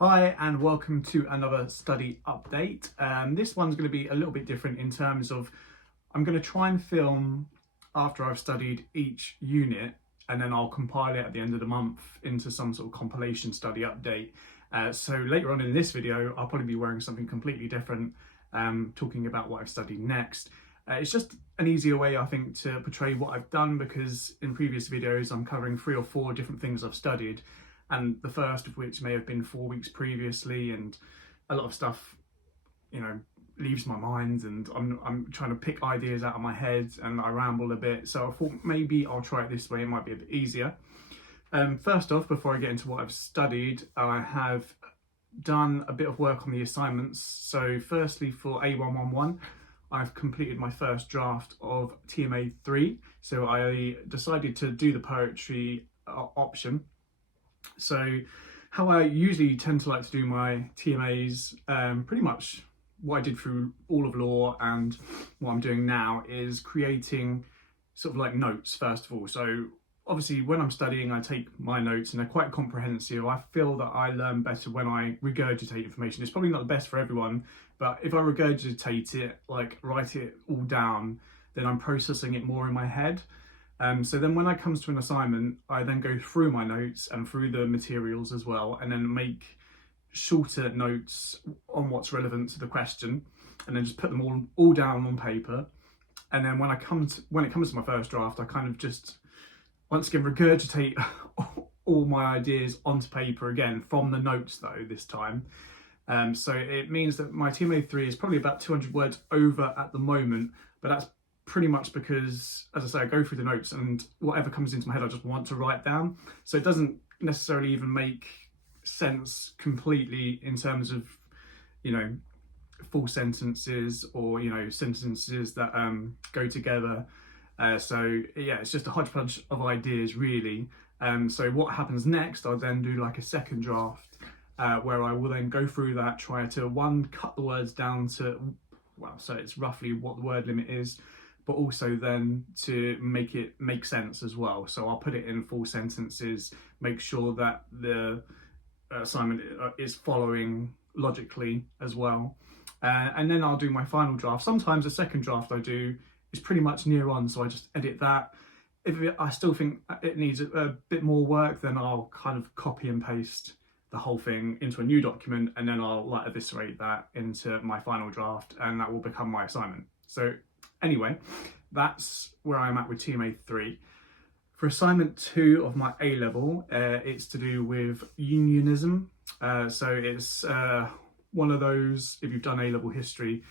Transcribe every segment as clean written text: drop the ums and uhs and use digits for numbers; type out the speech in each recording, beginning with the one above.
Hi and welcome to another study update. This one's going to be a little bit different in terms of I'm going to try and film after I've studied each unit, and then I'll compile it at the end of the month into some sort of compilation study update. So later on in this video I'll probably be wearing something completely different, talking about what I've studied next. It's just an easier way, I think, to portray what I've done, because in previous videos I'm covering 3 or 4 different things I've studied, and the first of which may have been 4 weeks previously, and a lot of stuff, leaves my mind, and I'm trying to pick ideas out of my head and I ramble a bit. So I thought maybe I'll try it this way, it might be a bit easier. First off, before I get into what I've studied, I have done a bit of work on the assignments. So firstly, for A111, I've completed my first draft of TMA 3. So I decided to do the poetry option. So how I usually tend to like to do my TMAs, pretty much what I did through all of law and what I'm doing now, is creating sort of like notes first of all. So obviously when I'm studying, I take my notes and they're quite comprehensive. I feel that I learn better when I regurgitate information. It's probably not the best for everyone, but if I regurgitate it, like write it all down, then I'm processing it more in my head. So then when it comes to an assignment, I then go through my notes and through the materials as well, and then make shorter notes on what's relevant to the question, and then just put them all down on paper. And then when it comes to my first draft, I kind of just once again regurgitate all my ideas onto paper again from the notes though this time. So it means that my TMA 3 is probably about 200 words over at the moment, but that's pretty much because, as I say, I go through the notes and whatever comes into my head I just want to write down. So it doesn't necessarily even make sense completely in terms of, full sentences or, sentences that go together. So yeah, it's just a hodgepodge of ideas really. So what happens next, I'll then do like a second draft, where I will then go through that, try to cut the words down to, so it's roughly what the word limit is, but also then to make it make sense as well. So I'll put it in full sentences, make sure that the assignment is following logically as well. And then I'll do my final draft. Sometimes the second draft I do is pretty much near on, so I just edit that. If I still think it needs a bit more work, then I'll kind of copy and paste the whole thing into a new document, and then I'll like eviscerate that into my final draft, and that will become my assignment. So anyway, that's where I'm at with TMA 3. For assignment 2 of my A level, it's to do with unionism. So it's one of those, if you've done A level history,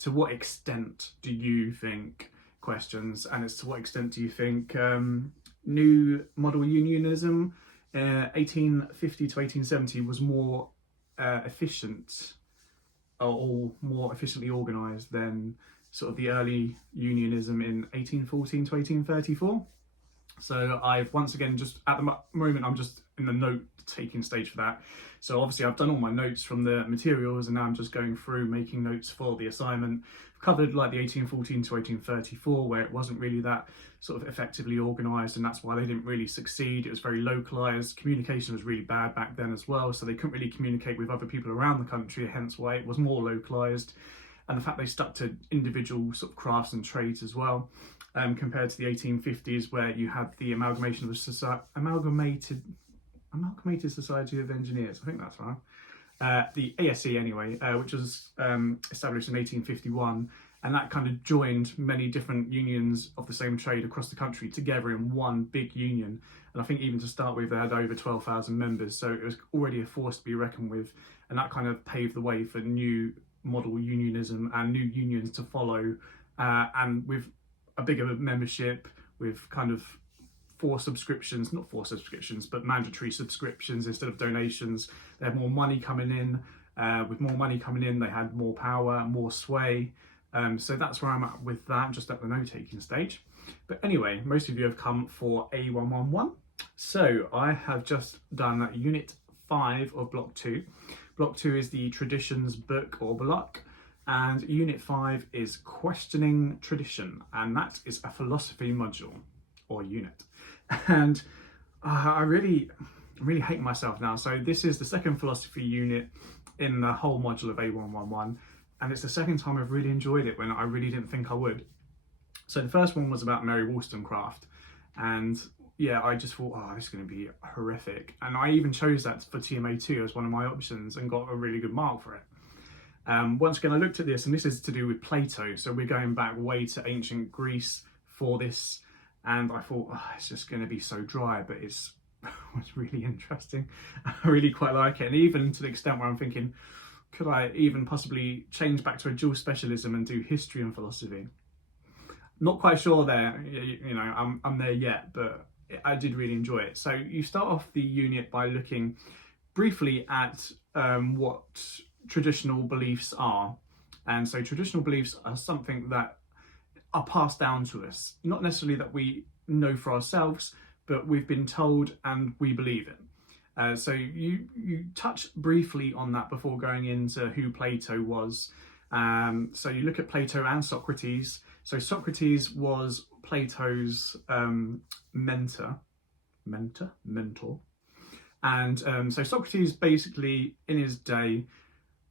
to what extent do you think questions, and it's to what extent do you think new model unionism 1850 to 1870 was more efficient or more efficiently organised than sort of the early unionism in 1814 to 1834. So I've once again, just at the moment, I'm just in the note taking stage for that. So obviously I've done all my notes from the materials, and now I'm just going through making notes for the assignment. I've covered like the 1814 to 1834, where it wasn't really that sort of effectively organised, and that's why they didn't really succeed. It was very localised. Communication was really bad back then as well, so they couldn't really communicate with other people around the country, hence why it was more localised. And the fact they stuck to individual sort of crafts and trades as well, compared to the 1850s, where you had the amalgamation of the Amalgamated Society of Engineers, I think that's right, the ASE anyway, which was established in 1851, and that kind of joined many different unions of the same trade across the country together in one big union. And I think even to start with, they had over 12,000 members, so it was already a force to be reckoned with, and that kind of paved the way for new model unionism and new unions to follow, and with a bigger membership, with kind of not four subscriptions, but mandatory subscriptions instead of donations. They had more money coming in. With more money coming in, they had more power, more sway. So that's where I'm at with that, just at the note-taking stage. But anyway, most of you have come for A111. So I have just done Unit 5 of Block 2. Block 2 is the Traditions book or block, and Unit 5 is Questioning Tradition, and that is a philosophy module or unit. And I really, I'm really hating myself now. So this is the second philosophy unit in the whole module of A111, and it's the second time I've really enjoyed it when I really didn't think I would. So the first one was about Mary Wollstonecraft, and yeah, I just thought, oh, this is going to be horrific. And I even chose that for TMA2 as one of my options and got a really good mark for it. Once again, I looked at this, and this is to do with Plato. So we're going back way to ancient Greece for this. And I thought, oh, it's just going to be so dry, but it's really interesting. I really quite like it. And even to the extent where I'm thinking, could I even possibly change back to a dual specialism and do history and philosophy? Not quite sure there, you know, I'm there yet, but I did really enjoy it. So you start off the unit by looking briefly at what traditional beliefs are. And so traditional beliefs are something that are passed down to us, not necessarily that we know for ourselves, but we've been told and we believe it. So you touch briefly on that before going into who Plato was. So you look at Plato and Socrates. So Socrates was Plato's mentor. And so Socrates basically in his day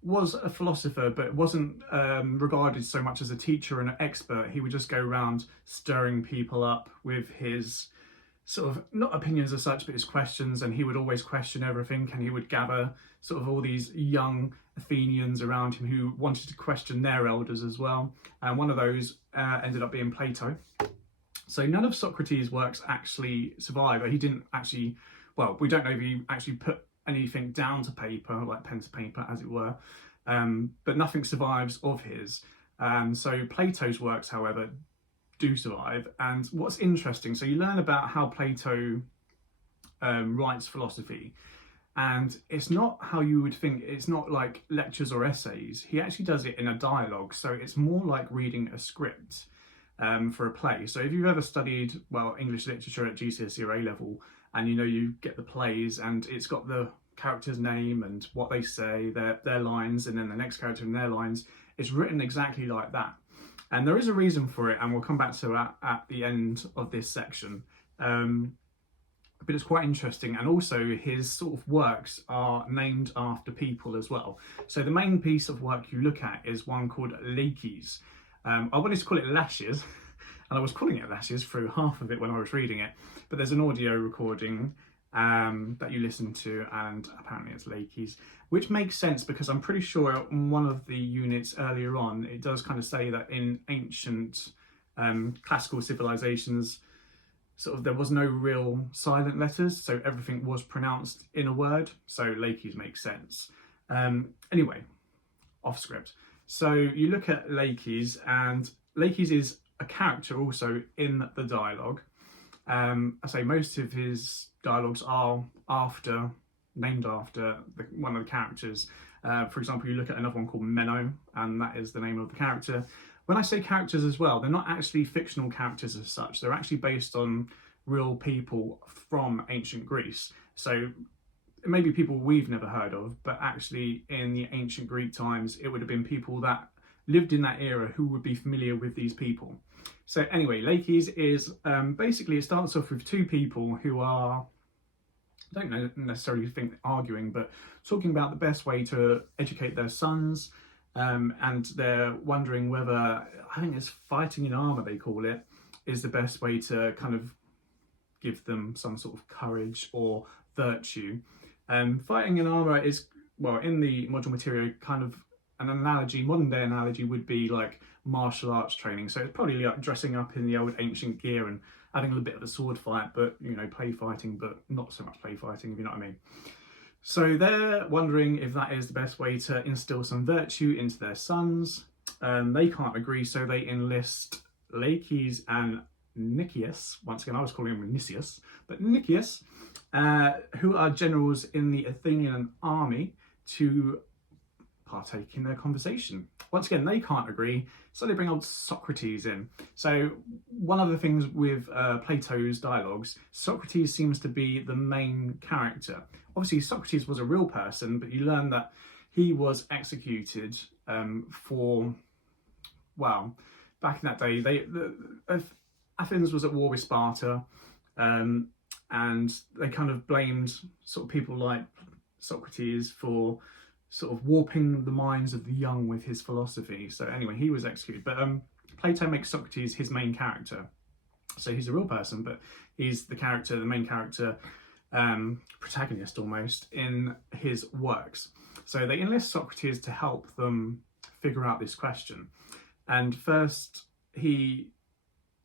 was a philosopher, but wasn't regarded so much as a teacher and an expert. He would just go around stirring people up with his sort of, not opinions as such, but his questions, and he would always question everything, and he would gather sort of all these young Athenians around him who wanted to question their elders as well. And one of those ended up being Plato. So none of Socrates' works actually survive. He didn't actually, well, we don't know if he actually put anything down to paper, like pen to paper as it were, but nothing survives of his. So Plato's works, however, do survive. And what's interesting, so you learn about how Plato writes philosophy, and it's not how you would think. It's not like lectures or essays. He actually does it in a dialogue, so it's more like reading a script for a play. So if you've ever studied, well, English literature at GCSE or A level, and you know you get the plays and it's got the character's name and what they say, their lines, and then the next character and their lines, it's written exactly like that. And there is a reason for it, and we'll come back to that at the end of this section. But it's quite interesting, and also his sort of works are named after people as well. So the main piece of work you look at is one called Laches. I wanted to call it Laches, and I was calling it Laches through half of it when I was reading it, but there's an audio recording that you listen to, and apparently it's Laches, which makes sense because I'm pretty sure in one of the units earlier on, it does kind of say that in ancient classical civilizations, sort of there was no real silent letters, so everything was pronounced in a word, so Laches makes sense. Anyway, off script. So you look at Laches, and Laches is a character also in the dialogue. I say most of his dialogues are named after one of the characters. For example, you look at another one called Menno, and that is the name of the character. When I say characters as well, they're not actually fictional characters as such. They're actually based on real people from ancient Greece. So maybe people we've never heard of, but actually in the ancient Greek times, it would have been people that lived in that era who would be familiar with these people. So anyway, Laches is basically, it starts off with two people who are, I don't necessarily think arguing, but talking about the best way to educate their sons. And they're wondering whether, I think it's fighting in armour they call it, is the best way to kind of give them some sort of courage or virtue. Fighting in armour is, well, in the module material, kind of an analogy, modern day analogy would be like martial arts training. So it's probably like dressing up in the old ancient gear and having a little bit of a sword fight, but, you know, play fighting, but not so much play fighting, if you know what I mean. So they're wondering if that is the best way to instill some virtue into their sons. They can't agree, so they enlist Laches and Nicias. Once again, I was calling him Nicias, but Nicias, who are generals in the Athenian army, to partake in their conversation. Once again, they can't agree, so they bring old Socrates in. So one of the things with Plato's dialogues, Socrates seems to be the main character. Obviously, Socrates was a real person, but you learn that he was executed for, well, back in that day, Athens was at war with Sparta. and they kind of blamed sort of people like Socrates for sort of warping the minds of the young with his philosophy. So anyway, he was executed. But Plato makes Socrates his main character. So he's a real person, but he's the character, the main character, protagonist almost, in his works. So they enlist Socrates to help them figure out this question. And first he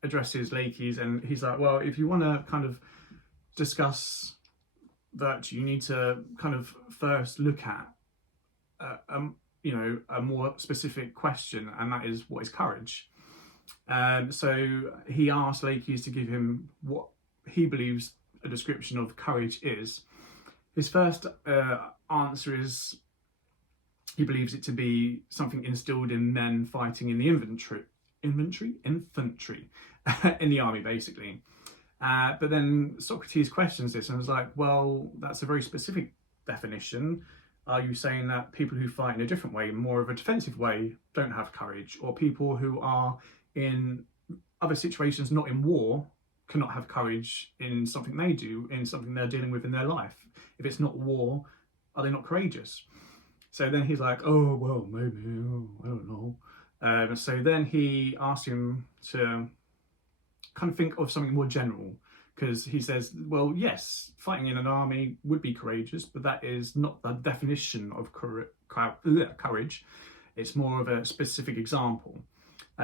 addresses Laches, and he's like, well, if you want to kind of discuss virtue, you need to kind of first look at a more specific question, and that is, what is courage? So he asked Laches to give him what he believes a description of courage is. His first answer is he believes it to be something instilled in men fighting in the infantry in the army, basically. But then Socrates questions this and was like, well, that's a very specific definition. Are you saying that people who fight in a different way, more of a defensive way, don't have courage? Or people who are in other situations, not in war, cannot have courage in something they do, in something they're dealing with in their life? If it's not war, are they not courageous? So then he's like, oh, well, maybe, I don't know. So then he asked him to kind of think of something more general, because he says, well, yes, fighting in an army would be courageous, but that is not the definition of courage. It's more of a specific example.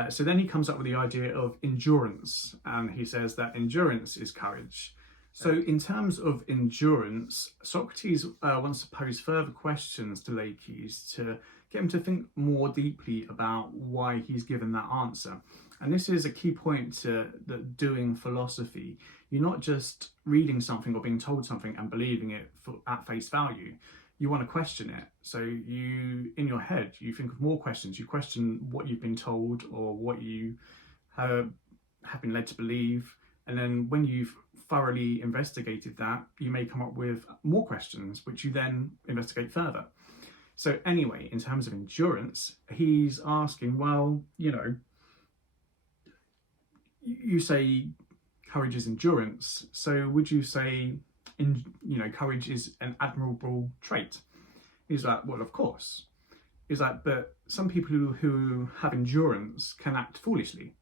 So then he comes up with the idea of endurance, and he says that endurance is courage. So in terms of endurance, Socrates wants to pose further questions to Laches to get him to think more deeply about why he's given that answer. And this is a key point to doing philosophy. You're not just reading something or being told something and believing it at face value. You want to question it. So you, in your head, you think of more questions. You question what you've been told or what you have been led to believe. And then when you've thoroughly investigated that, you may come up with more questions, which you then investigate further. So anyway, in terms of endurance, he's asking, well, you say courage is endurance. So would you say, courage is an admirable trait? He's like, well, of course. He's like, but some people who have endurance can act foolishly.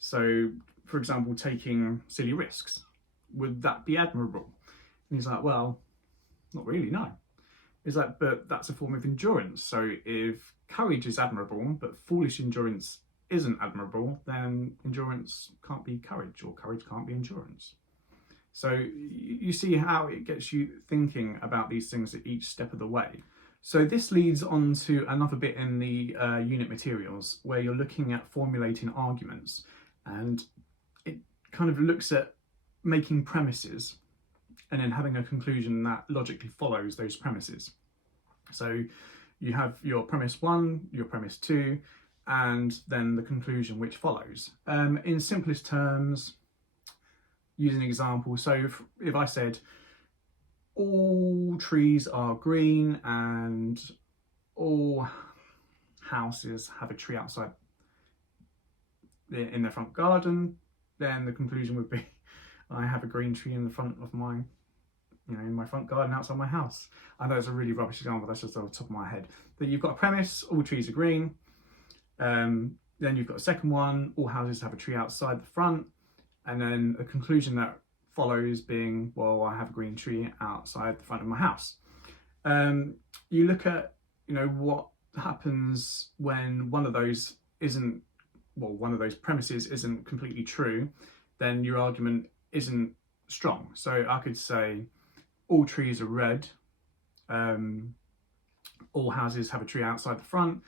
So, for example, taking silly risks, would that be admirable? And he's like, well, not really, no. He's like, but that's a form of endurance. So if courage is admirable, but foolish endurance isn't admirable, then endurance can't be courage, or courage can't be endurance. So you see how it gets you thinking about these things at each step of the way. So this leads on to another bit in the unit materials, where you're looking at formulating arguments, and it kind of looks at making premises and then having a conclusion that logically follows those premises. So you have your premise 1, your premise 2, and then the conclusion which follows. In simplest terms, use an example. So if I said, all trees are green and all houses have a tree outside in their front garden, then the conclusion would be, I have a green tree in the front of my, in my front garden outside my house. I know it's a really rubbish example, that's just on the top of my head. But you've got a premise, all trees are green. Then you've got a second one, all houses have a tree outside the front. And then a conclusion that follows being, well, I have a green tree outside the front of my house. You look at, what happens when one of those premises isn't completely true, then your argument isn't strong. So I could say, all trees are red, all houses have a tree outside the front,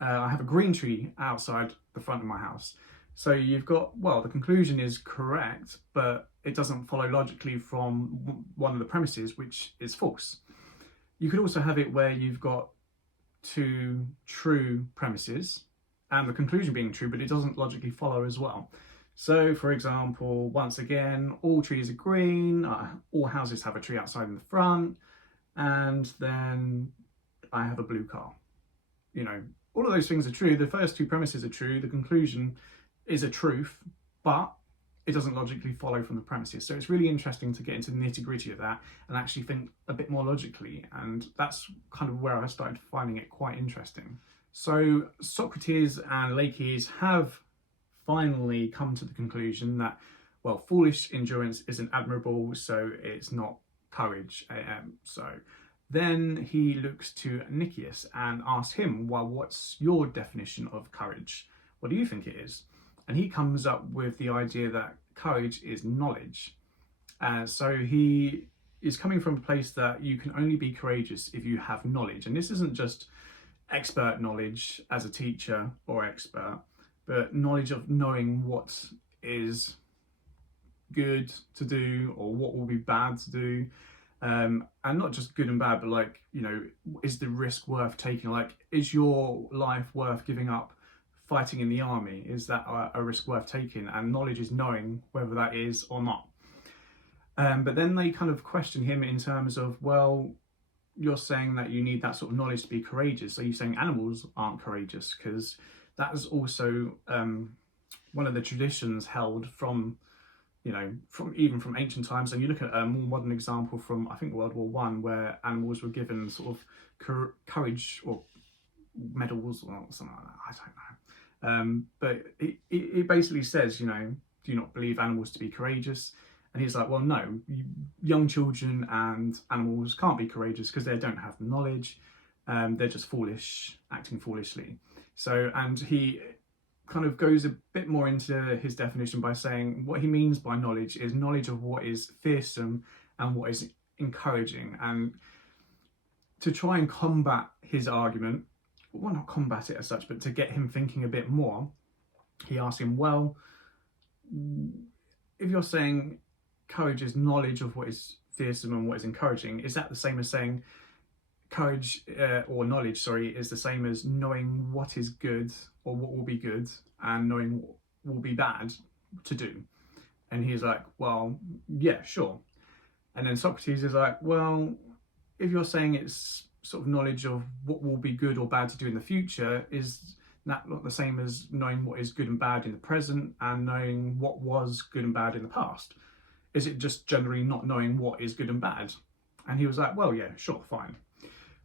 I have a green tree outside the front of my house. So you've got, well, the conclusion is correct, but it doesn't follow logically from one of the premises, which is false. You could also have it where you've got two true premises and the conclusion being true, but it doesn't logically follow as well. So, for example, once again, all trees are green, all houses have a tree outside in the front, and then I have a blue car. All of those things are true. The first two premises are true. The conclusion is a truth, but it doesn't logically follow from the premises. So it's really interesting to get into the nitty-gritty of that and actually think a bit more logically, and that's kind of where I started finding it quite interesting. So Socrates and Laches have finally come to the conclusion that, well, foolish endurance isn't admirable, so it's not courage. So then he looks to Nicias and asks him, well, what's your definition of courage? What do you think it is? And he comes up with the idea that courage is knowledge. So he is coming from a place that you can only be courageous if you have knowledge. And this isn't just expert knowledge as a teacher or expert, but knowledge of knowing what is good to do or what will be bad to do. And not just good and bad, but like, you know, is the risk worth taking? Like, is your life worth giving up fighting in the army? Is that a risk worth taking? And knowledge is knowing whether that is or not. But then they kind of question him in terms of, well, you're saying that you need that sort of knowledge to be courageous. So you're saying animals aren't courageous, because that is also one of the traditions held from, you know, from ancient times. And you look at a more modern example from, I think, World War One, where animals were given sort of courage or medals or something like that. I don't know. But it basically says, you know, do you not believe animals to be courageous? And he's like, well, no, young children and animals can't be courageous because they don't have the knowledge. They're just foolish, acting foolishly. So, and he kind of goes a bit more into his definition by saying what he means by knowledge is knowledge of what is fearsome and what is encouraging. And to try and combat his argument, well, not combat it as such, but to get him thinking a bit more, he asks him, well, if you're saying courage is knowledge of what is fearsome and what is encouraging, is that the same as saying courage or knowledge, sorry, is the same as knowing what is good or what will be good and knowing what will be bad to do? And he's like, well, yeah, sure. And then Socrates is like, well, if you're saying it's sort of knowledge of what will be good or bad to do in the future, is that not the same as knowing what is good and bad in the present and knowing what was good and bad in the past? Is it just generally not knowing what is good and bad? And he was like, well, yeah, sure, fine.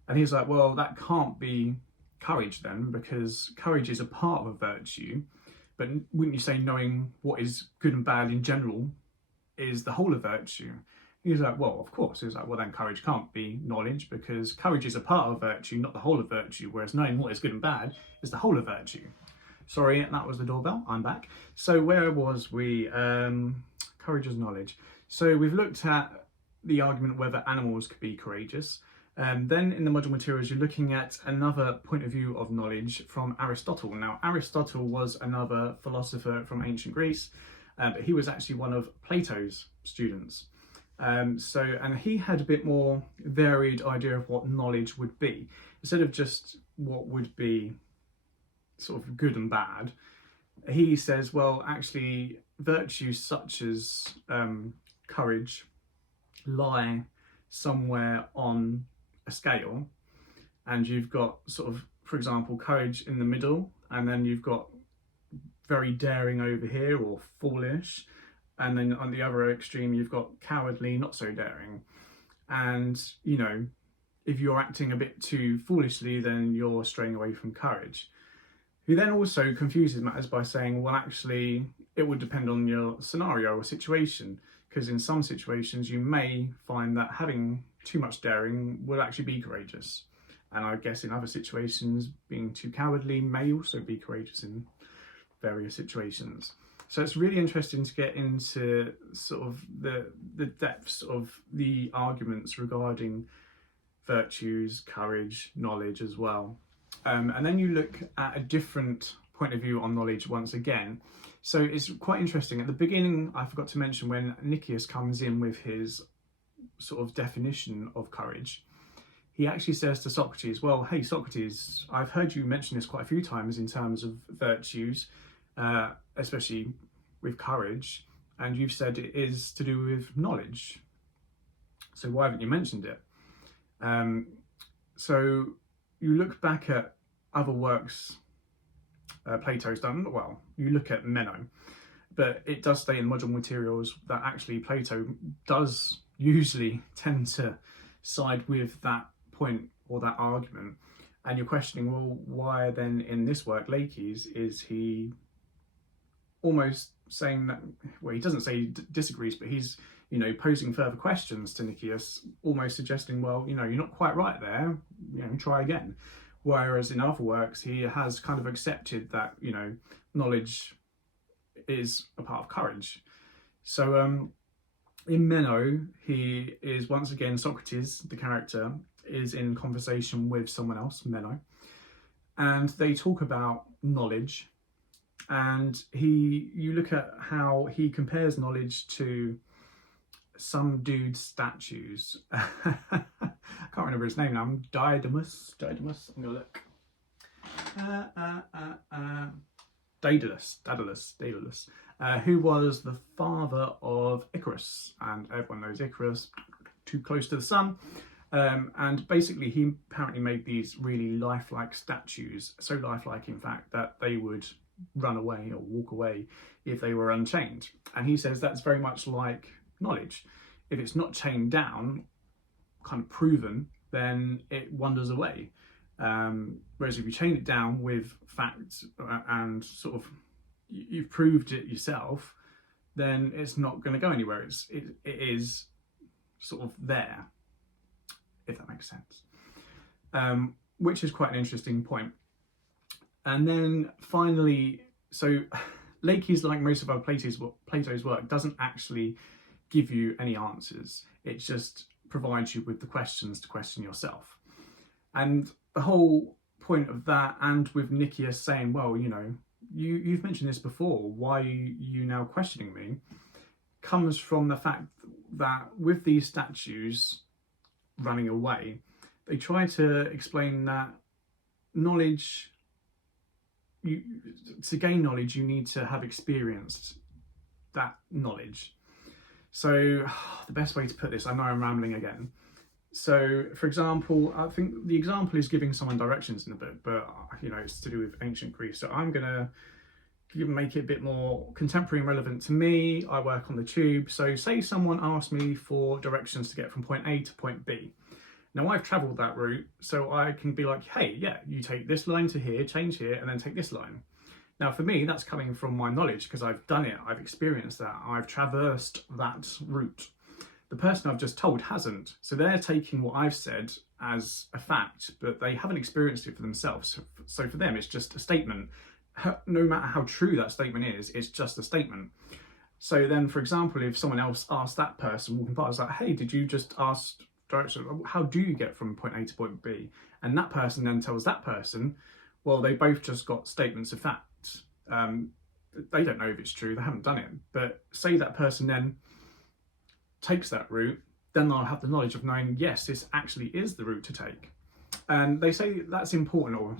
And he's like, well, that can't be courage then, because courage is a part of a virtue. But wouldn't you say knowing what is good and bad in general is the whole of virtue? He's like, well, of course. He's like, well, then courage can't be knowledge, because courage is a part of virtue, not the whole of virtue, whereas knowing what is good and bad is the whole of virtue. Sorry, that was the doorbell. I'm back. So where was we? Courage is knowledge. So we've looked at the argument whether animals could be courageous. Then in the module materials, you're looking at another point of view of knowledge from Aristotle. Now, Aristotle was another philosopher from ancient Greece, but he was actually one of Plato's students. And he had a bit more varied idea of what knowledge would be. Instead of just what would be sort of good and bad, he says, well, actually, virtues such as courage lie somewhere on a scale, and you've got sort of, for example, courage in the middle, and then you've got very daring over here, or foolish, and then on the other extreme you've got cowardly, not so daring. And, you know, if you're acting a bit too foolishly, then you're straying away from courage. He then also confuses matters by saying, well, actually, it would depend on your scenario or situation, because in some situations you may find that having too much daring will actually be courageous. And I guess in other situations, being too cowardly may also be courageous in various situations. So it's really interesting to get into sort of the depths of the arguments regarding virtues, courage, knowledge as well. And then you look at a different point of view on knowledge once again. So it's quite interesting. At the beginning, I forgot to mention when Nicias comes in with his sort of definition of courage, he actually says to Socrates, well, hey, Socrates, I've heard you mention this quite a few times in terms of virtues, especially with courage, and you've said it is to do with knowledge. So why haven't you mentioned it? So you look back at other works Plato's done. Well, you look at Meno. but it does state in module materials that actually Plato does usually tend to side with that point or that argument. And you're questioning, well, why then in this work, Laches, is he almost saying that, well, he doesn't say he disagrees, but he's, posing further questions to Nicias, almost suggesting, well, you're not quite right there, try again. Whereas in other works, he has kind of accepted that, knowledge is a part of courage. So in Meno, he is once again, Socrates, the character, is in conversation with someone else, Meno, and they talk about knowledge. And you look at how he compares knowledge to some dude's statues. I can't remember his name now. Daedalus. I'm gonna look. Daedalus, who was the father of Icarus, and everyone knows Icarus, too close to the sun. And basically, he apparently made these really lifelike statues, so lifelike, in fact, that they would run away or walk away if they were unchained. And he says that's very much like knowledge. If it's not chained down, kind of proven, then it wanders away. Whereas if you chain it down with facts and sort of you've proved it yourself, then it's not going to go anywhere. It is sort of there, if that makes sense. Which is quite an interesting point. And then finally, so Laches, like most of our Plato's work, doesn't actually give you any answers. It just provides you with the questions to question yourself. And the whole point of that, and with Nicias saying, well, you've mentioned this before, why are you now questioning me, comes from the fact that with these statues running away, they try to explain that knowledge, to gain knowledge, you need to have experienced that knowledge. So the best way to put this, I know I'm rambling again. So for example, I think the example is giving someone directions in the book, but it's to do with ancient Greece. So I'm gonna make it a bit more contemporary and relevant to me. I work on the tube. So say someone asked me for directions to get from point A to point B. Now I've travelled that route, so I can be like, hey, yeah, you take this line to here, change here, and then take this line. Now for me, that's coming from my knowledge because I've done it, I've experienced that, I've traversed that route. The person I've just told hasn't, so they're taking what I've said as a fact, but they haven't experienced it for themselves. So for them, it's just a statement. No matter how true that statement is, it's just a statement. So then, for example, if someone else asked that person walking past, like, hey, did you just ask direction? How do you get from point A to point B? And that person then tells that person, well, they both just got statements of fact. They don't know if it's true, they haven't done it. But say that person then takes that route, then they'll have the knowledge of knowing, yes, this actually is the route to take. And they say that's important, or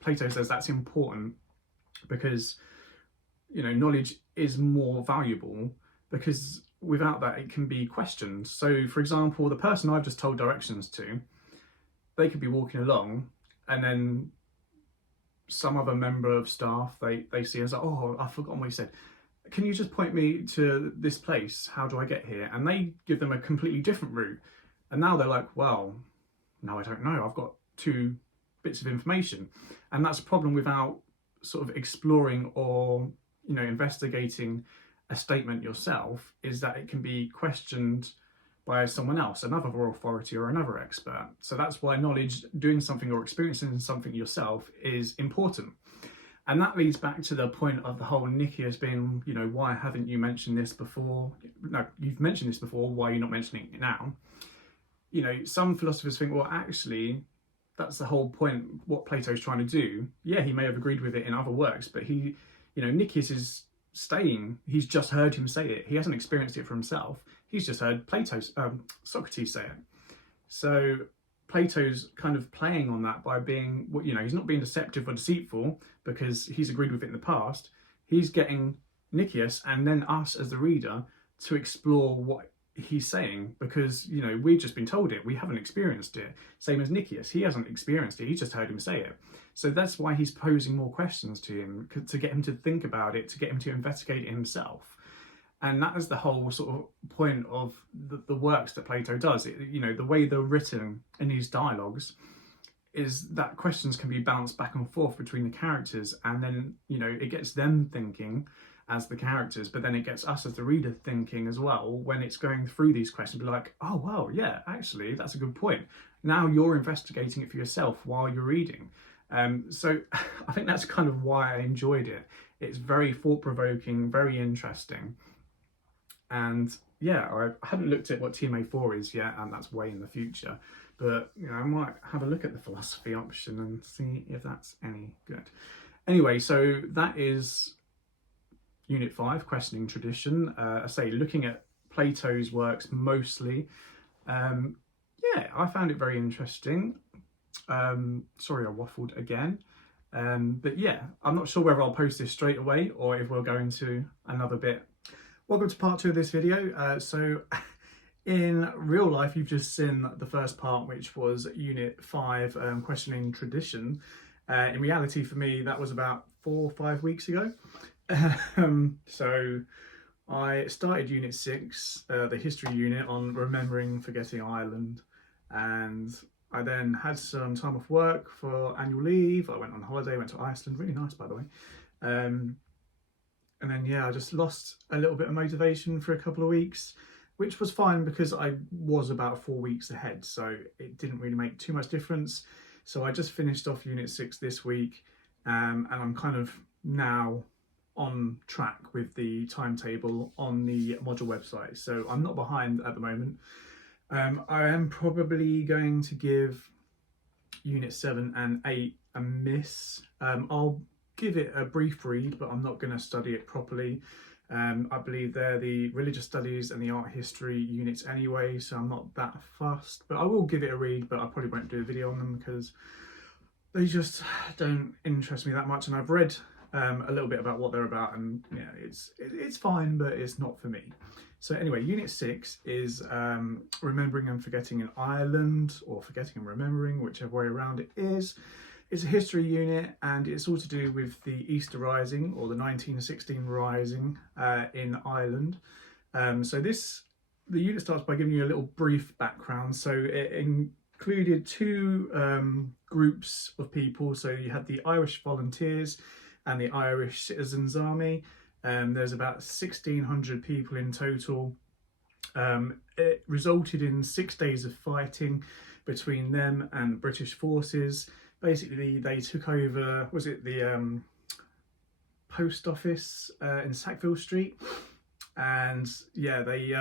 Plato says that's important because, knowledge is more valuable because without that, it can be questioned. So for example, the person I've just told directions to, they could be walking along and then some other member of staff, they see us like, oh, I've forgotten what he said. Can you just point me to this place? How do I get here? And they give them a completely different route. And now they're like, well, no, I don't know. I've got two bits of information. And that's a problem without sort of exploring or, investigating a statement yourself, is that it can be questioned by someone else, another authority or another expert. So that's why knowledge, doing something or experiencing something yourself is important. And that leads back to the point of the whole Nicias being, why haven't you mentioned this before? No, you've mentioned this before, why are you not mentioning it now? Some philosophers think, well, actually, that's the whole point, what Plato's trying to do. Yeah, he may have agreed with it in other works, but Nicias is he's just heard him say it. He hasn't experienced it for himself. He's just heard Socrates say it. So Plato's kind of playing on that by being, he's not being deceptive or deceitful because he's agreed with it in the past. He's getting Nicias and then us as the reader to explore what he's saying, because, you know, we've just been told it, we haven't experienced it. Same as Nicias, he hasn't experienced it, he's just heard him say it. So that's why he's posing more questions to him, to get him to think about it, to get him to investigate it himself. And that is the whole sort of point of the works that Plato does. You know, the way they're written in these dialogues is that questions can be bounced back and forth between the characters, and then, you know, it gets them thinking as the characters, but then it gets us as the reader thinking as well when it's going through these questions. Be like, oh wow, yeah, actually that's a good point. Now you're investigating it for yourself while you're reading. So I think that's kind of why I enjoyed it. It's very thought-provoking, very interesting. And yeah, I haven't looked at what TMA4 is yet, and that's way in the future. But, you know, I might have a look at the philosophy option and see if that's any good. Anyway, so that is Unit 5, Questioning Tradition. I say, looking at Plato's works mostly. Yeah, I found it very interesting. Sorry, I waffled again. But yeah, I'm not sure whether I'll post this straight away or if we'll go into another bit. Welcome to part 2 of this video. So in real life, you've just seen the first part, which was Unit 5, Questioning Tradition. In reality, for me, that was about 4 or 5 weeks ago. So I started Unit 6, the history unit, on remembering, forgetting Ireland. And I then had some time off work for annual leave. I went on holiday, went to Iceland, really nice, by the way. And then, yeah, I just lost a little bit of motivation for a couple of weeks, which was fine because I was about 4 weeks ahead. So it didn't really make too much difference. So I just finished off Unit 6 this week, and I'm kind of now on track with the timetable on the module website. So I'm not behind at the moment. I am probably going to give Unit 7 and 8 a miss. I'll give it a brief read, but I'm not going to study it properly. I believe they're the religious studies and the art history units anyway, so I'm not that fussed. But I will give it a read, but I probably won't do a video on them because they just don't interest me that much. And I've read a little bit about what they're about, and yeah, it's fine, but it's not for me. So anyway, Unit 6 is Remembering and Forgetting in Ireland, or Forgetting and Remembering, whichever way around it is. It's a history unit, and it's all to do with the Easter Rising, or the 1916 Rising in Ireland. So the unit starts by giving you a little brief background. So it included 2 groups of people. So you had the Irish Volunteers and the Irish Citizens Army. There's about 1,600 people in total. It resulted in 6 days of fighting between them and the British forces. Basically, they took over, was it the post office in Sackville Street? And yeah, they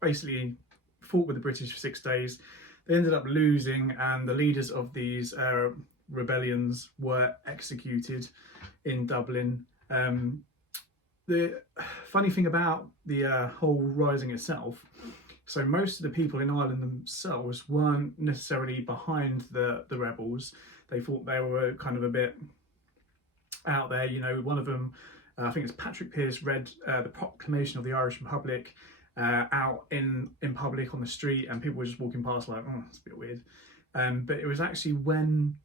basically fought with the British for 6 days. They ended up losing, and the leaders of these rebellions were executed in Dublin. The funny thing about the whole rising itself, so most of the people in Ireland themselves weren't necessarily behind the rebels. They thought they were kind of a bit out there. You know, one of them, I think it's Patrick Pearse, read the proclamation of the Irish Republic out in public on the street, and people were just walking past like, oh, it's a bit weird. But it was actually when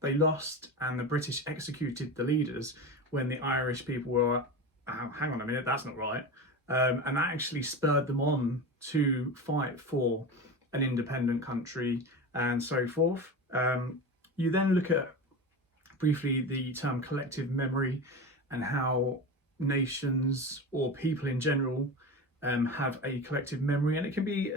they lost and the British executed the leaders, when the Irish people were, oh, hang on a minute, that's not right. And that actually spurred them on to fight for an independent country and so forth. You then look at briefly the term collective memory and how nations or people in general have a collective memory, and it can be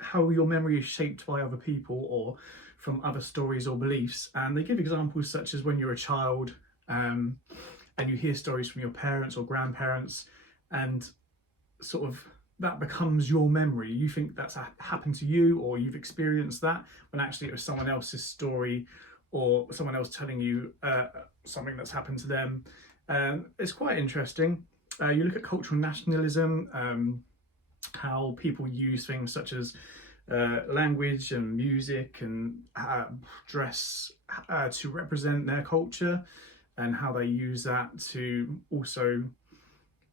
how your memory is shaped by other people or from other stories or beliefs. And they give examples such as when you're a child and you hear stories from your parents or grandparents, and sort of that becomes your memory. You think that's happened to you, or you've experienced that, when actually it was someone else's story or someone else telling you something that's happened to them. It's quite interesting. You look at cultural nationalism, how people use things such as language and music and dress to represent their culture, and how they use that to also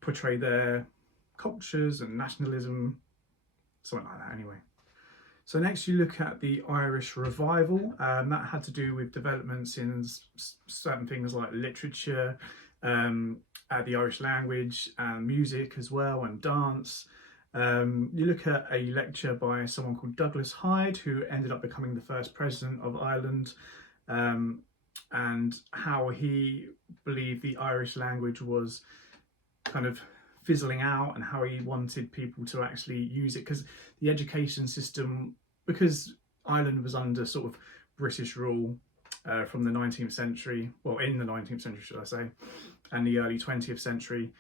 portray their cultures and nationalism something like that anyway. So next you look at the Irish revival. That had to do with developments in certain things like literature, the Irish language, and music as well, and dance. You look at a lecture by someone called Douglas Hyde, who ended up becoming the first president of Ireland, and how he believed the Irish language was kind of fizzling out, and how he wanted people to actually use it, because the education system, because Ireland was under sort of British rule from the 19th century, well, in the 19th century should I say, and the early 20th century,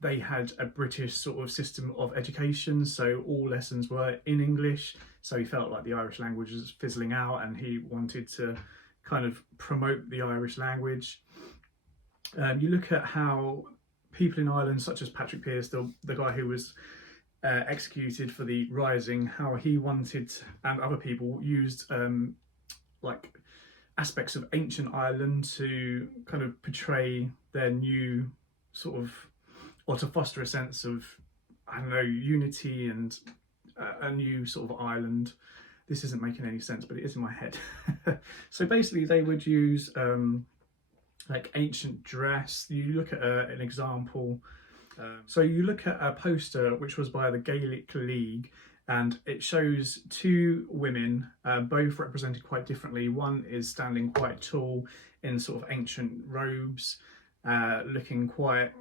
they had a British sort of system of education, so all lessons were in English. So he felt like the Irish language was fizzling out, and he wanted to kind of promote the Irish language. You look at how people in Ireland, such as Patrick Pearse, the guy who was executed for the Rising, how he wanted, and other people used like aspects of ancient Ireland to kind of portray their new sort of, or to foster a sense of, I don't know, unity and a new sort of Ireland. This isn't making any sense, but it is in my head. So basically they would use like ancient dress. You look at an example. So you look at a poster which was by the Gaelic League, and it shows two women, both represented quite differently. One is standing quite tall in sort of ancient robes, looking quite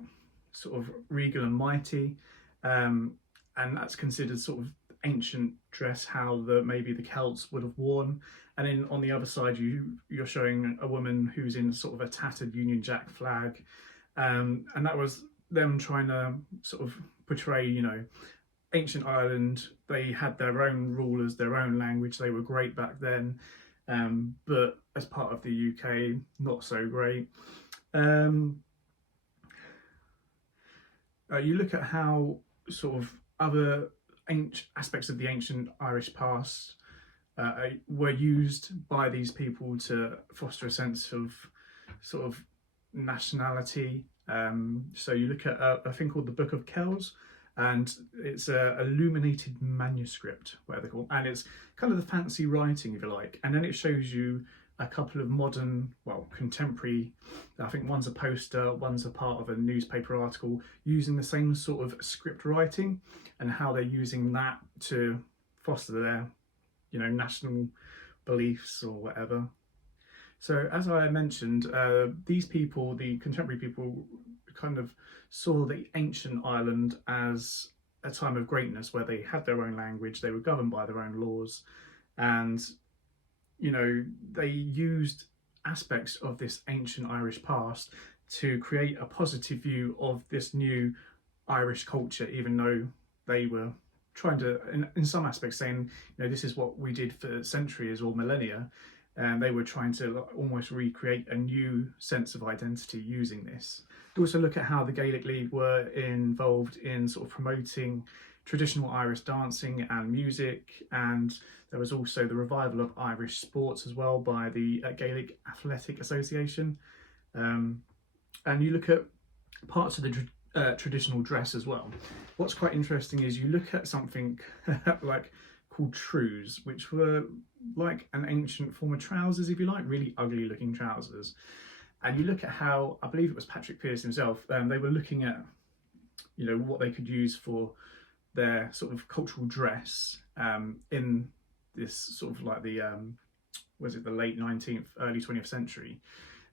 sort of regal and mighty, and that's considered sort of ancient dress, how maybe the Celts would have worn. And then on the other side you're showing a woman who's in sort of a tattered Union Jack flag, and that was them trying to sort of portray, you know, ancient Ireland. They had their own rulers, their own language, they were great back then, but as part of the UK, not so great. You look at how sort of other aspects of the ancient Irish past were used by these people to foster a sense of sort of nationality. So you look at a thing called the Book of Kells, and it's a illuminated manuscript, whatever they're called, and it's kind of the fancy writing, if you like, and then it shows you a couple of modern, well, contemporary, I think one's a poster, one's a part of a newspaper article, using the same sort of script writing, and how they're using that to foster their, you know, national beliefs or whatever. So as I mentioned, these people, the contemporary people, kind of saw the ancient Ireland as a time of greatness where they had their own language, they were governed by their own laws, and, you know, they used aspects of this ancient Irish past to create a positive view of this new Irish culture, even though they were trying to, in some aspects, saying, you know, this is what we did for centuries or millennia, and they were trying to almost recreate a new sense of identity using this. We also look at how the Gaelic League were involved in sort of promoting traditional Irish dancing and music, and there was also the revival of Irish sports as well by the Gaelic Athletic Association. And you look at parts of the traditional dress as well. What's quite interesting is you look at something like called trews, which were like an ancient form of trousers, if you like, really ugly looking trousers. And you look at how, I believe it was Patrick Pearse himself, they were looking at, you know, what they could use for their sort of cultural dress in this sort of like the, was it the late 19th, early 20th century?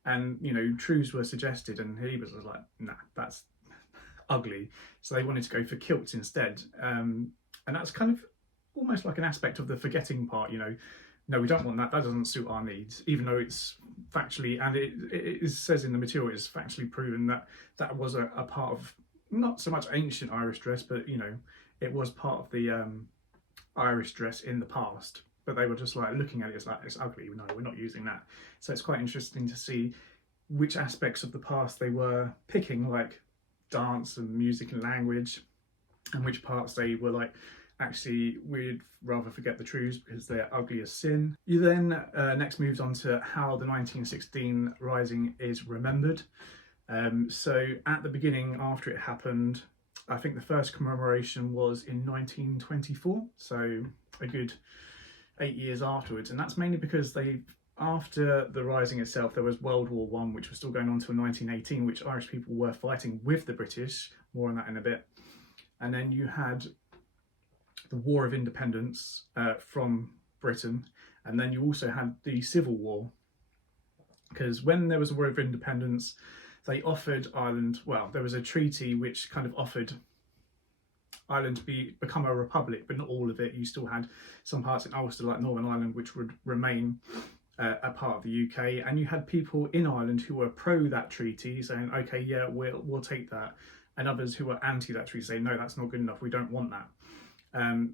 And, you know, trews were suggested, and he was like, nah, that's ugly. So they wanted to go for kilts instead. And that's kind of almost like an aspect of the forgetting part, you know, no, we don't want that, that doesn't suit our needs, even though it's factually, and it says in the material, it's factually proven that that was a part of, not so much ancient Irish dress, but, you know, it was part of the Irish dress in the past, but they were just like looking at it as like, it's ugly, no, we're not using that. So it's quite interesting to see which aspects of the past they were picking, like dance and music and language, and which parts they were like, actually we'd rather forget the trews because they're ugly as sin. You then next moves on to how the 1916 Rising is remembered. So at the beginning, after it happened, I think the first commemoration was in 1924, so a good 8 years afterwards, and that's mainly because after the Rising itself, there was World War One, which was still going on until 1918, which Irish people were fighting with the British. More on that in a bit. And then you had the War of Independence from Britain, and then you also had the Civil War, because when there was a War of Independence, they offered Ireland, well, there was a treaty which kind of offered Ireland to become a republic, but not all of it. You still had some parts in Ulster, like Northern Ireland, which would remain a part of the UK, and you had people in Ireland who were pro that treaty, saying, okay, yeah, we'll take that, and others who were anti that treaty, saying, no, that's not good enough, we don't want that.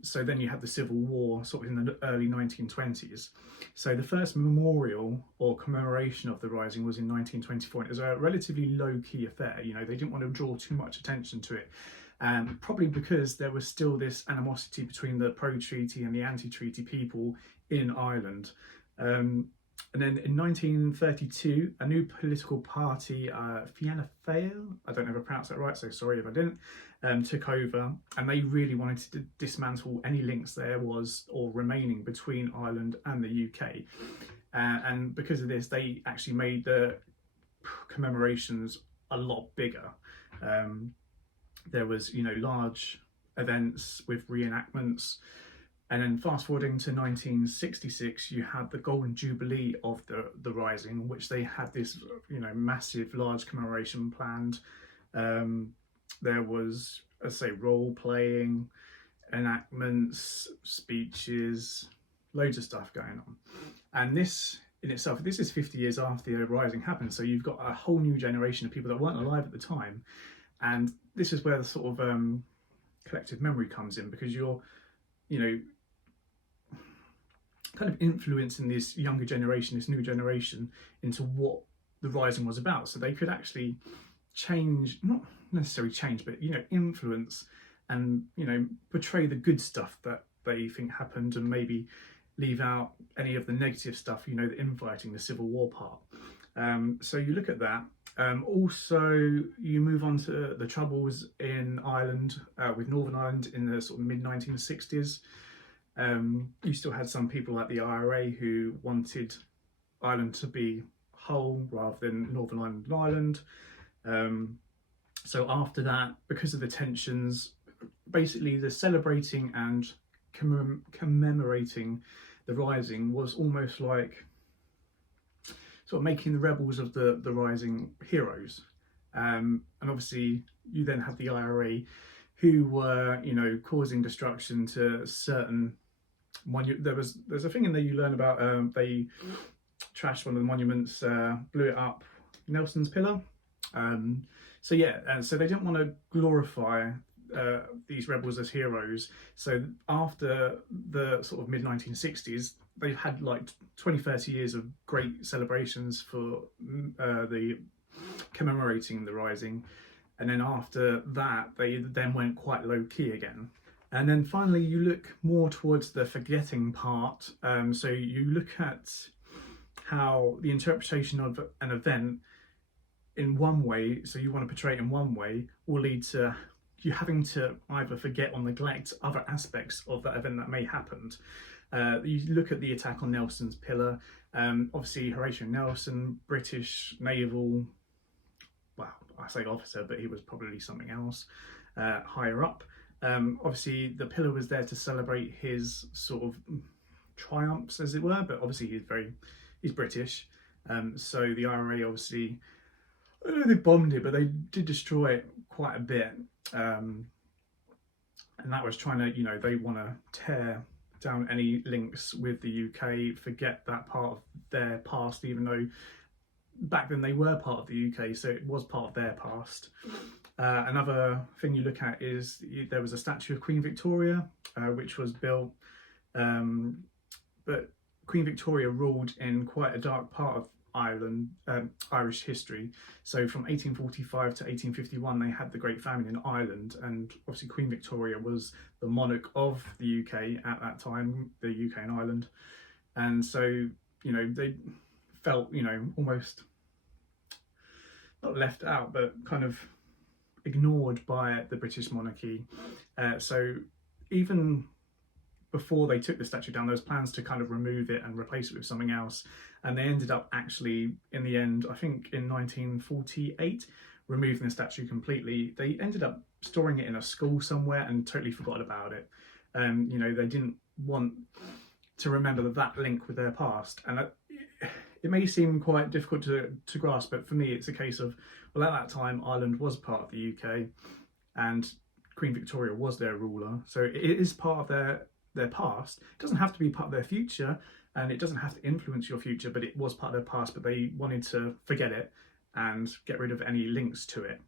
So then you had the Civil War sort of in the early 1920s. So the first memorial or commemoration of the Rising was in 1924. It was a relatively low-key affair. You know, they didn't want to draw too much attention to it. Probably because there was still this animosity between the pro-treaty and the anti-treaty people in Ireland. And then in 1932, a new political party, Fianna Fáil, I don't know if I pronounced that right, so sorry if I didn't, took over, and they really wanted to dismantle any links there was or remaining between Ireland and the UK. And because of this, they actually made the commemorations a lot bigger. There was, you know, large events with reenactments. And then fast forwarding to 1966, you had the Golden Jubilee of the Rising, which they had this, you know, massive, large commemoration planned. There was, let's say, role playing, enactments, speeches, loads of stuff going on. And this in itself, this is 50 years after the Rising happened. So you've got a whole new generation of people that weren't alive at the time. And this is where the sort of collective memory comes in, because you're, you know, kind of influencing this younger generation, this new generation, into what the Rising was about. So they could actually change, not necessarily change, but, you know, influence and, you know, portray the good stuff that they think happened, and maybe leave out any of the negative stuff, you know, the infighting, the Civil War part. So you look at that. Also, you move on to the troubles in Ireland, with Northern Ireland in the sort of mid-1960s. You still had some people like the IRA who wanted Ireland to be whole rather than Northern Ireland and Ireland. So after that, because of the tensions, basically the celebrating and commemorating the Rising was almost like sort of making the rebels of the Rising heroes. And obviously you then had the IRA who were, you know, causing destruction to certain monuments. There's a thing in there you learn about, they trashed one of the monuments, blew it up, Nelson's Pillar. So yeah, and so they didn't want to glorify these rebels as heroes. So after the sort of mid-1960s, they've had like 20-30 years of great celebrations for the commemorating the Rising, and then after that they then went quite low key again. And then finally you look more towards the forgetting part. So you look at how the interpretation of an event in one way, so you want to portray it in one way, will lead to you having to either forget or neglect other aspects of that event that may happen. You look at the attack on Nelson's Pillar. Obviously Horatio Nelson, British naval, well, I say officer, but he was probably something else higher up. Obviously the pillar was there to celebrate his sort of triumphs, as it were, but obviously he's British. So the IRA obviously, I don't know if they bombed it, but they did destroy it quite a bit. And that was trying to, you know, they want to tear down any links with the UK, forget that part of their past, even though back then they were part of the UK, so it was part of their past. Another thing you look at is there was a statue of Queen Victoria, which was built, but Queen Victoria ruled in quite a dark part of Ireland, Irish history. So from 1845 to 1851 they had the Great Famine in Ireland, and obviously Queen Victoria was the monarch of the UK at that time, the UK and Ireland. And so, you know, they felt, you know, almost not left out, but kind of ignored by the British monarchy. So even before they took the statue down, there was plans to kind of remove it and replace it with something else. And they ended up actually, in the end, I think in 1948, removing the statue completely. They ended up storing it in a school somewhere and totally forgot about it. You know, they didn't want to remember that link with their past. And it may seem quite difficult to grasp, but for me, it's a case of, well, at that time, Ireland was part of the UK and Queen Victoria was their ruler. So it is part of their past. It doesn't have to be part of their future, and it doesn't have to influence your future, but it was part of their past, but they wanted to forget it and get rid of any links to it.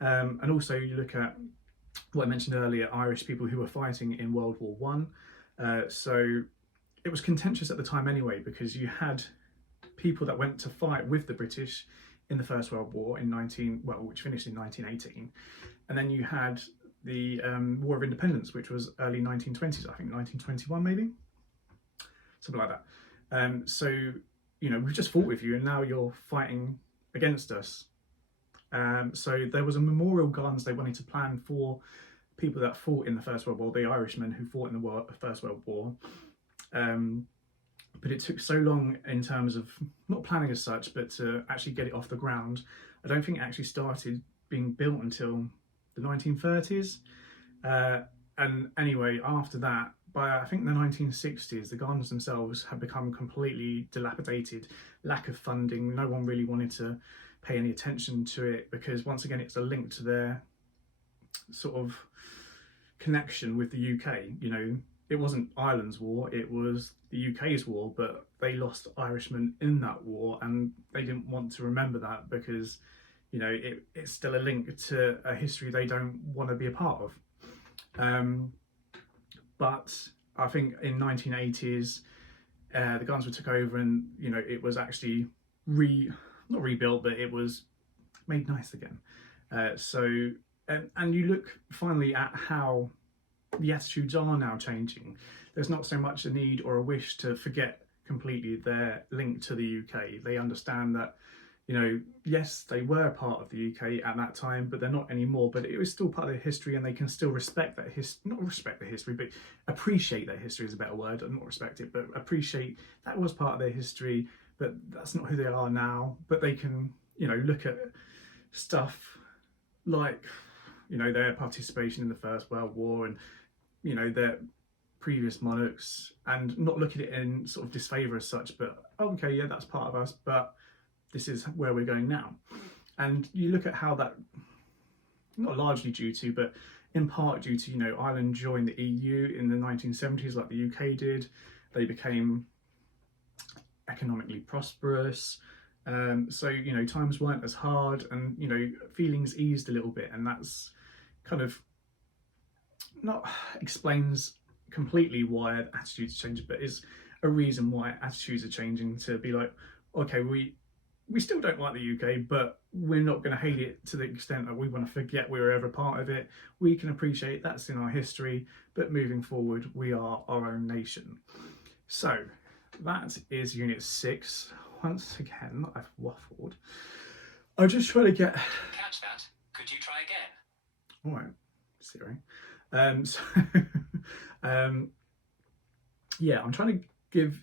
And also you look at what I mentioned earlier, Irish people who were fighting in World War One. So it was contentious at the time anyway, because you had people that went to fight with the British in the First World War which finished in 1918. And then you had the War of Independence, which was early 1920s, I think 1921 maybe, something like that. So, you know, we've just fought with you and now you're fighting against us. So there was a memorial gardens they wanted to plan for people that fought in the First World War, the Irishmen who fought in the First World War. But it took so long in terms of not planning as such, but to actually get it off the ground. I don't think it actually started being built until the 1930s. And anyway, after that, by I think the 1960s, the gardens themselves had become completely dilapidated, lack of funding, no one really wanted to pay any attention to it, because once again, it's a link to their sort of connection with the UK. You know, it wasn't Ireland's war, it was the UK's war, but they lost Irishmen in that war and they didn't want to remember that because, you know, it's still a link to a history they don't want to be a part of. But I think in 1980s, the Gardens took over and, you know, it was actually not rebuilt, but it was made nice again. And you look finally at how the attitudes are now changing. There's not so much a need or a wish to forget completely their link to the UK. They understand that, you know, yes, they were part of the UK at that time, but they're not anymore. But it was still part of their history, and they can still respect that not respect the history, but appreciate their history is a better word. Not respect it, but appreciate that was part of their history. But that's not who they are now. But they can, you know, look at stuff like, you know, their participation in the First World War and, you know, their previous monarchs, and not look at it in sort of disfavour as such, but okay, yeah, that's part of us, but this is where we're going now. And you look at how that, not largely due to, but in part due to, you know, Ireland joined the EU in the 1970s like the UK did. They became economically prosperous. So, you know, times weren't as hard and, you know, feelings eased a little bit, and that's kind of not explains completely why attitudes change, but is a reason why attitudes are changing, to be like, okay, we still don't like the UK, but we're not going to hate it to the extent that we want to forget we were ever part of it. We can appreciate that's in our history, but moving forward, we are our own nation. So that is Unit 6. Once again, I've waffled. I'm just trying to get... Catch that. Could you try again? All right, Siri. Yeah, I'm trying to give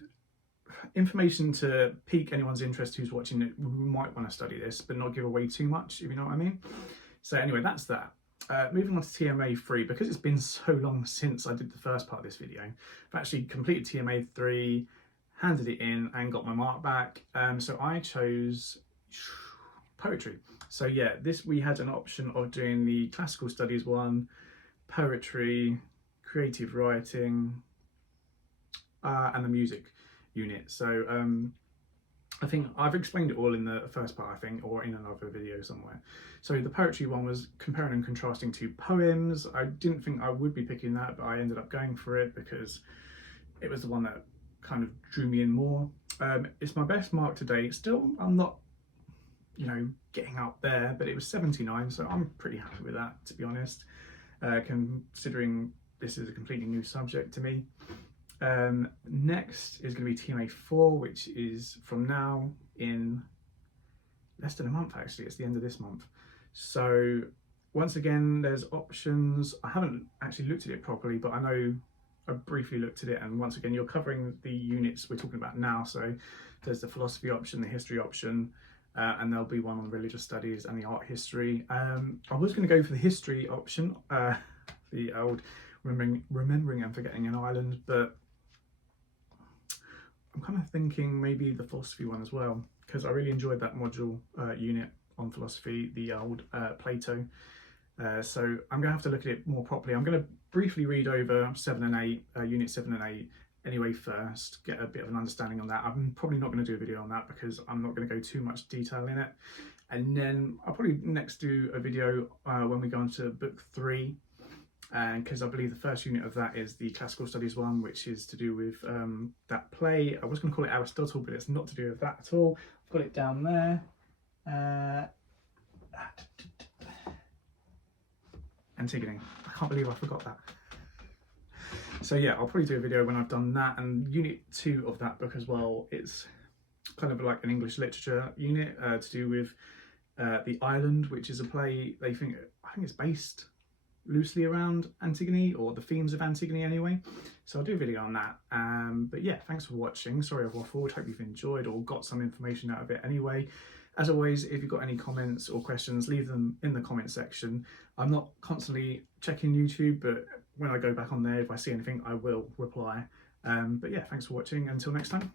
information to pique anyone's interest who's watching it, who might want to study this, but not give away too much, if you know what I mean. So anyway, that's that. Moving on to TMA 3, because it's been so long since I did the first part of this video, I've actually completed TMA 3, handed it in and got my mark back. So I chose poetry. So yeah, we had an option of doing the classical studies one, poetry, creative writing, and the music unit. So I think I've explained it all in the first part, I think, or in another video somewhere. So the poetry one was comparing and contrasting two poems. I didn't think I would be picking that, but I ended up going for it because it was the one that kind of drew me in more. It's my best mark to date. Still, I'm not, you know, getting up there, but it was 79, so I'm pretty happy with that, to be honest, considering this is a completely new subject to me. Next is going to be TMA 4, which is from now in less than a month, actually. It's the end of this month. So once again, there's options. I haven't actually looked at it properly, but I know I briefly looked at it, and once again, you're covering the units we're talking about now. So there's the philosophy option, the history option, and there'll be one on religious studies and the art history. I was going to go for the history option, the old remembering and forgetting an island, but I'm kind of thinking maybe the philosophy one as well, because I really enjoyed that module unit on philosophy, the old Plato. So I'm going to have to look at it more properly. I'm going to briefly read over 7 and 8, unit 7 and 8 anyway first, get a bit of an understanding on that. I'm probably not going to do a video on that because I'm not going to go too much detail in it. And then I'll probably next do a video when we go into book 3, because I believe the first unit of that is the classical studies one, which is to do with that play. I was going to call it Aristotle, but it's not to do with that at all. I've got it down there. Antigone. I can't believe I forgot that. So yeah, I'll probably do a video when I've done that. And unit 2 of that book as well, it's kind of like an English literature unit to do with The Island, which is a play I think it's based loosely around Antigone, or the themes of Antigone anyway. So I'll do a video on that. But yeah, thanks for watching. Sorry I've waffled. Hope you've enjoyed or got some information out of it anyway. As always, if you've got any comments or questions, leave them in the comment section. I'm not constantly checking YouTube, but when I go back on there, if I see anything, I will reply. But yeah, thanks for watching. Until next time.